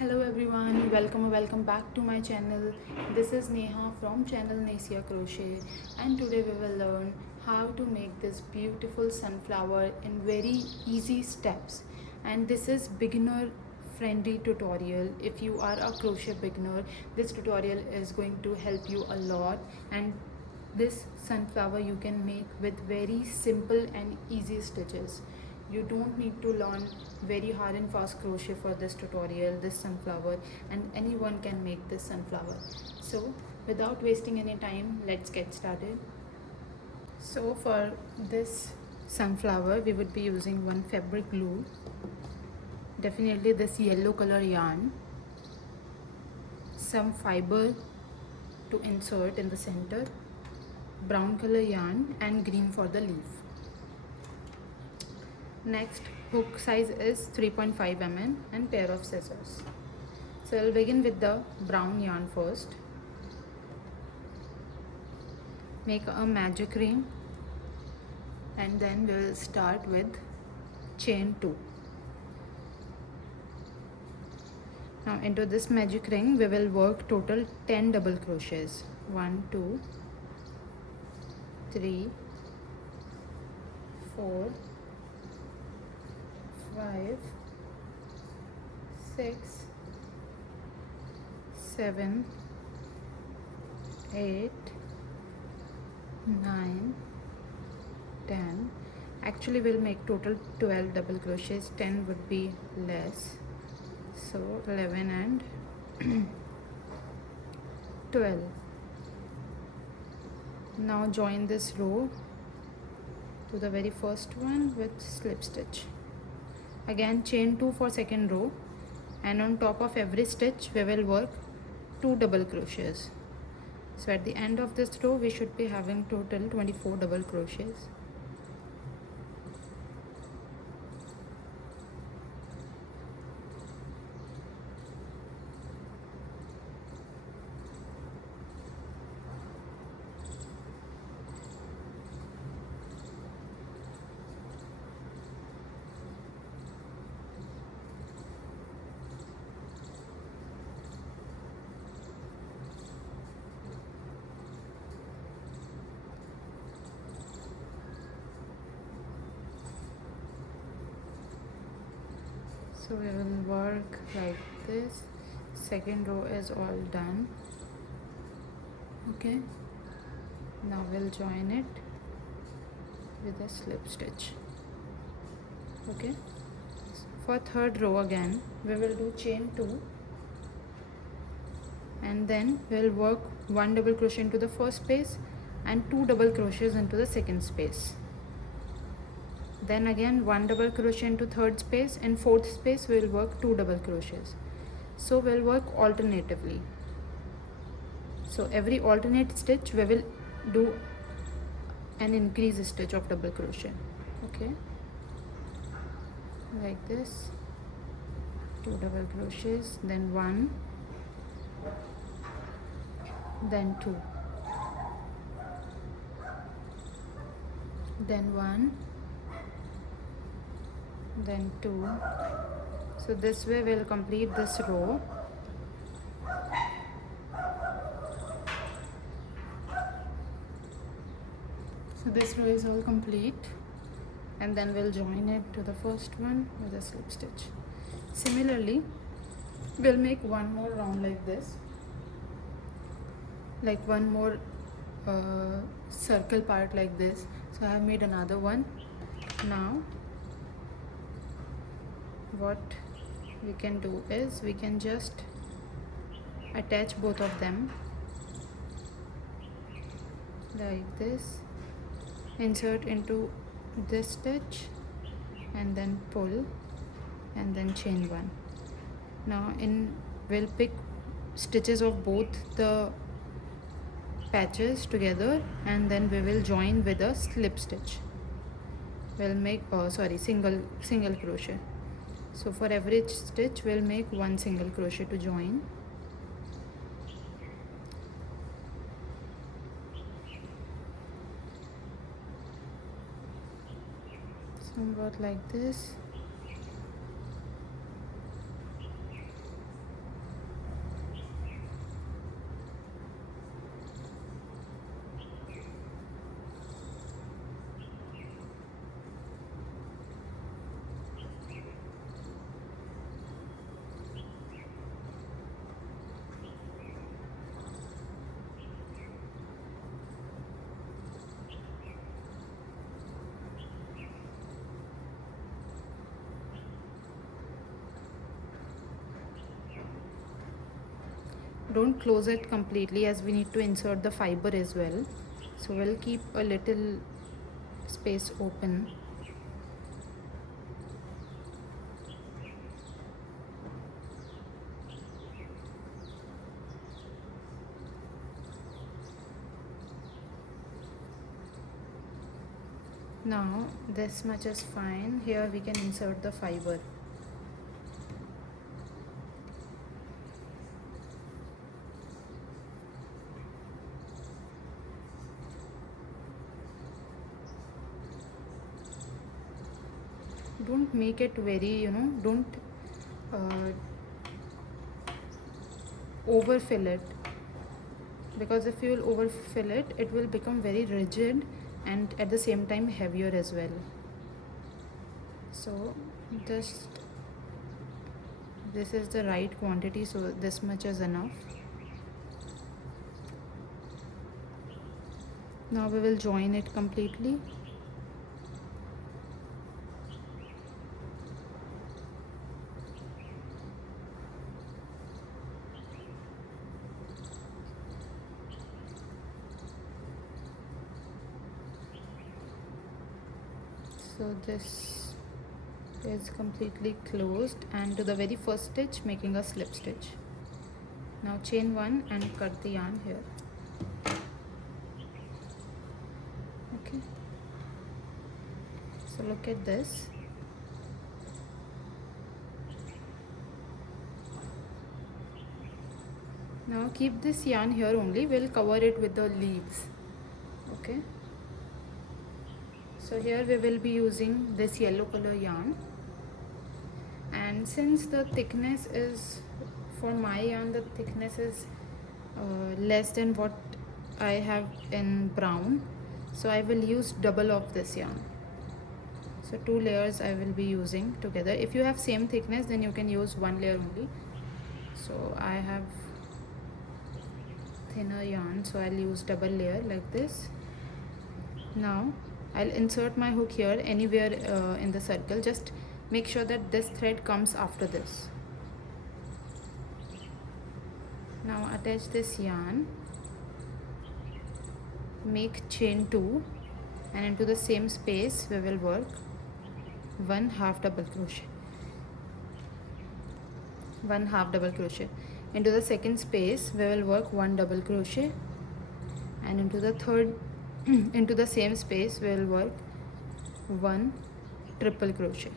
Hello everyone, welcome or welcome back to my channel. This is Neha from channel Nesiya Crochet, and today we will learn how to make this beautiful sunflower in very easy steps. And this is beginner friendly tutorial. If you are a crochet beginner, this tutorial is going to help you a lot. And this sunflower you can make with very simple and easy stitches. You don't need to learn very hard and fast crochet for this tutorial, this sunflower, and anyone can make this sunflower. So without wasting any time, let's get started. So for this sunflower we would be using one fabric glue, definitely this yellow color yarn, some fiber to insert in the center, brown color yarn, and green for the leaf. Next, hook size is 3.5 mm and pair of scissors. So I'll begin with the brown yarn first. Make a magic ring and then we'll start with chain 2. Now into this magic ring we will work total 10 double crochets. 1, 2, 3, 4, 5, 6, 7, 8, 9, 10. Actually we'll make total 12 double crochets, 10 would be less, so 11 and 12. Now join this row to the very first one with slip stitch. Again chain 2 for second row, and on top of every stitch we will work 2 double crochets. So at the end of this row we should be having total 24 double crochets. So we will work like this. Second row is all done. Okay, now we'll join it with a slip stitch. Okay, for third row again we will do chain 2 and then we'll work 1 double crochet into the first space and 2 double crochets into the second space. Then again 1 double crochet into third space, and fourth space we will work 2 double crochets. So we'll work alternatively. So every alternate stitch we will do an increase stitch of double crochet. Okay, like this, 2 double crochets, then 1, then 2, then 1, then 2. So this way we'll complete this row. So this row is all complete, and then we'll join it to the first one with a slip stitch. Similarly we'll make one more round like this, like one more circle part like this. So I have made another one. Now what we can do is we can just attach both of them like this, insert into this stitch and then pull and then chain 1. Now we'll pick stitches of both the patches together and then we will join with a slip stitch. We'll make single crochet. So for every stitch we'll make 1 single crochet to join. Somewhat like this. Don't close it completely as we need to insert the fiber as well, so we'll keep a little space open. Now this much is fine. Here we can insert the fiber. Don't make it very, don't uh, overfill it, because if you will overfill it, it will become very rigid and at the same time heavier as well. So just this is the right quantity, so this much is enough. Now we will join it completely. So this is completely closed, and to the very first stitch making a slip stitch. Now chain 1 and cut the yarn here. Okay, so look at this. Now keep this yarn here only, we'll cover it with the leaves. Okay, so here we will be using this yellow color yarn, and since the thickness is, for my yarn the thickness is less than what I have in brown, so I will use double of this yarn. So 2 layers I will be using together. If you have same thickness, then you can use 1 layer only. So I have thinner yarn, so I'll use double layer like this. Now I'll insert my hook here anywhere in the circle. Just make sure that this thread comes after this. Now attach this yarn, make chain 2, and into the same space we will work 1 half double crochet, 1 half double crochet. Into the second space we will work 1 double crochet, and into the third into the same space we will work 1 triple crochet,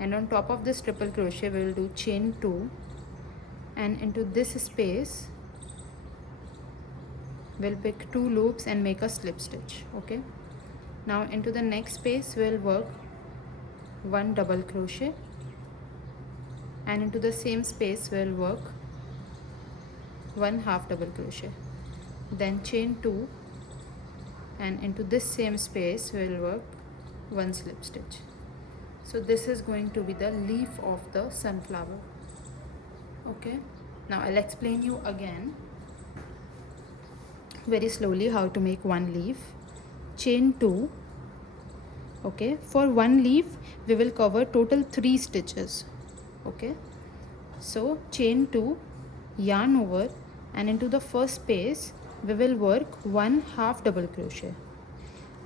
and on top of this triple crochet we will do chain 2, and into this space we'll pick 2 loops and make a slip stitch. Okay, now into the next space we'll work 1 double crochet, and into the same space we'll work 1 half double crochet, then chain 2, and into this same space we'll work 1 slip stitch. So this is going to be the leaf of the sunflower. Okay, now I'll explain you again very slowly how to make one leaf. Chain 2. Okay, for one leaf we will cover total 3 stitches. Okay, so chain 2, yarn over, and into the first space we will work 1 half double crochet.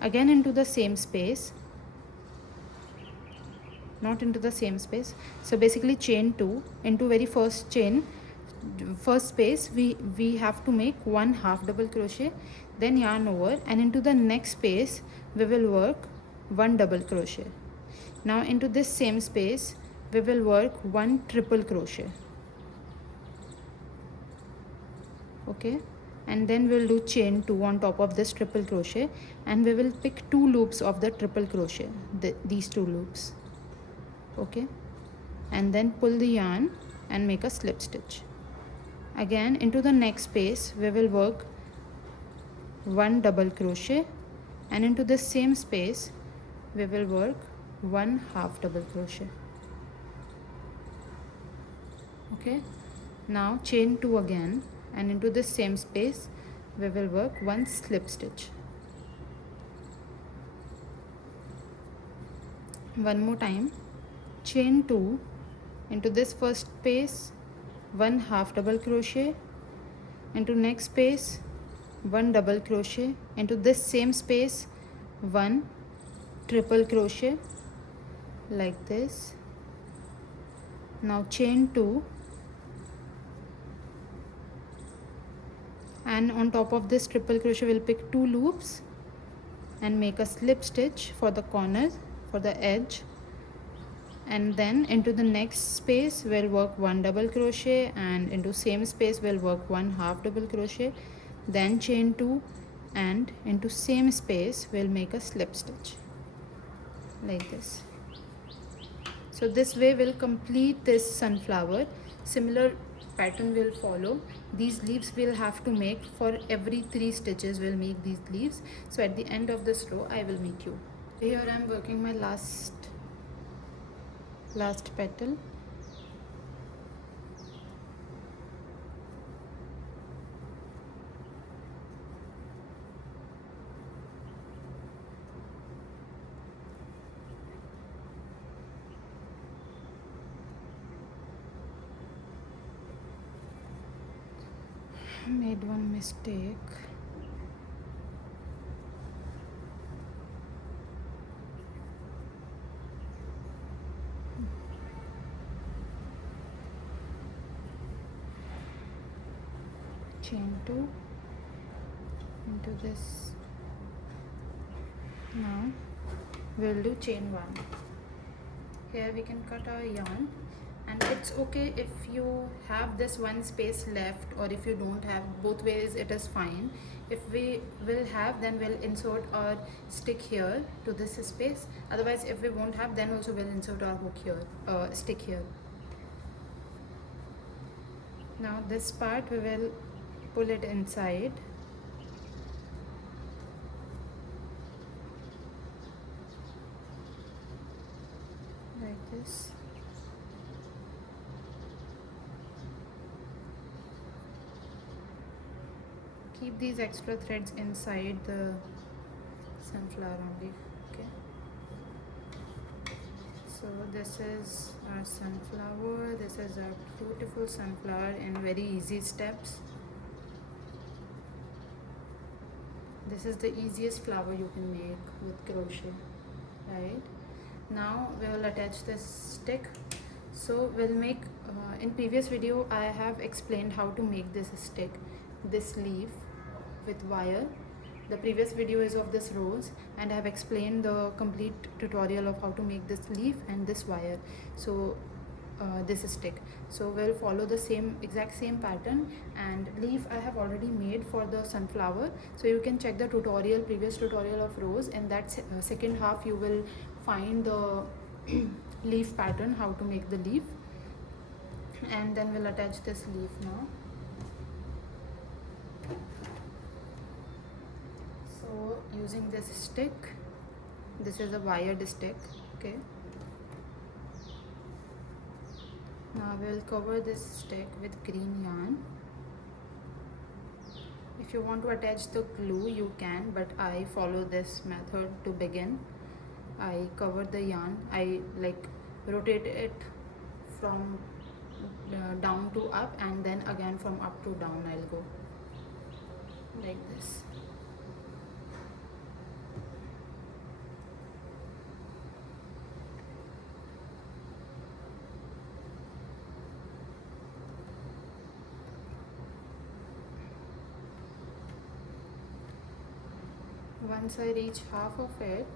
Again into the same space, not into the same space, so basically chain 2, into very first space we have to make 1 half double crochet, then yarn over, and into the next space we will work 1 double crochet. Now into this same space we will work 1 triple crochet. Okay, and then we'll do chain 2 on top of this triple crochet, and we will pick 2 loops of the triple crochet, these 2 loops. Okay, and then pull the yarn and make a slip stitch. Again into the next space we will work 1 double crochet, and into this same space we will work 1 half double crochet. Okay, now chain 2 again, and into this same space we will work 1 slip stitch. One more time, chain 2, into this first space 1 half double crochet, into next space 1 double crochet, into this same space 1 triple crochet like this. Now chain 2, and on top of this triple crochet we'll pick 2 loops and make a slip stitch for the corner, for the edge, and then into the next space we'll work 1 double crochet, and into same space we'll work 1 half double crochet, then chain 2, and into same space we'll make a slip stitch like this. So this way we'll complete this sunflower. Similar pattern will follow. These leaves we'll have to make for every 3 stitches. We'll make these leaves. So at the end of this row I will meet you. Here I am working my last petal. Made one mistake. Chain 2 into this. Now we'll do chain 1. Here we can cut our yarn, and it's okay if you have this one space left, or if you don't have. Both ways it is fine. If we will have, then we'll insert our stick here to this space. Otherwise if we won't have, then also we'll insert our hook here, stick here. Now this part we will pull it inside. Like this. Keep these extra threads inside the sunflower only. Okay. So this is our sunflower. This is our beautiful sunflower in very easy steps. This is the easiest flower you can make with crochet, right? Now we will attach this stick. So we'll make, in previous video I have explained how to make this stick, this leaf with wire. The previous video is of this rose, and I have explained the complete tutorial of how to make this leaf and this wire. So this stick. So we'll follow the exact same pattern, and leaf I have already made for the sunflower. So you can check the previous tutorial of rose. In that second half you will find the leaf pattern, how to make the leaf. And then we'll attach this leaf now. So using this stick, this is a wired stick, okay. Now we'll cover this stick with green yarn. If you want to attach the glue you can, but I follow this method to begin. I cover the yarn, I rotate it from down to up, and then again from up to down I'll go like this. Once I reach half of it,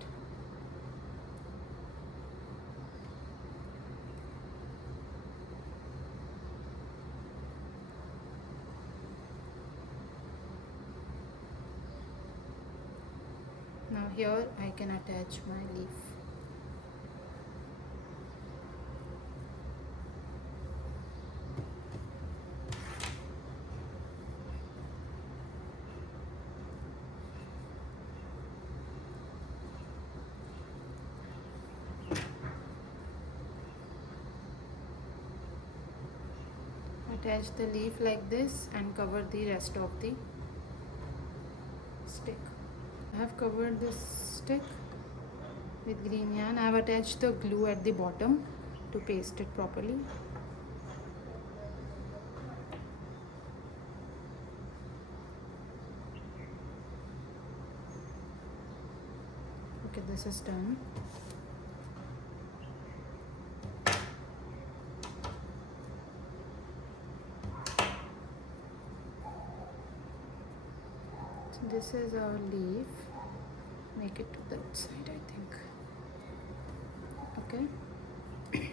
now here I can attach my leaf. Attach the leaf like this and cover the rest of the stick. I have covered this stick with green yarn. I have attached the glue at the bottom to paste it properly. Okay, this is done. So this is our leaf. Make it to that side, I think. Okay.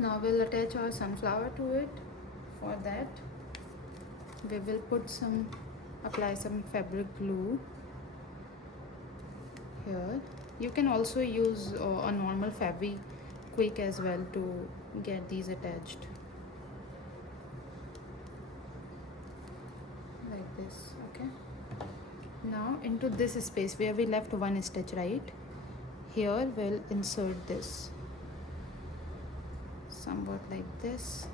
Now we'll attach our sunflower to it. For that, we will apply some fabric glue here. You can also use a normal fabric quick as well to get these attached. Like this, okay. Now into this space where we left one stitch, right? Here we'll insert this. Somewhat like this.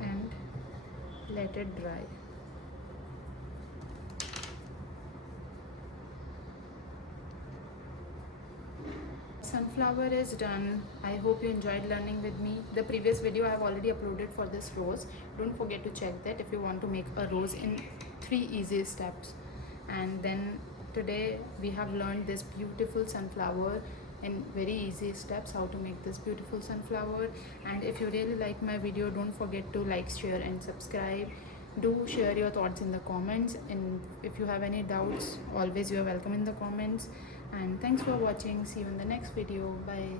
And let it dry. Sunflower is done. I hope you enjoyed learning with me. The previous video I have already uploaded for this rose. Don't forget to check that if you want to make a rose in 3 easy steps. And then today we have learned this beautiful sunflower in very easy steps, how to make this beautiful sunflower. And if you really like my video, don't forget to like, share and subscribe. Do share your thoughts in the comments, and if you have any doubts, always you are welcome in the comments. And thanks for watching. See you in the next video. Bye.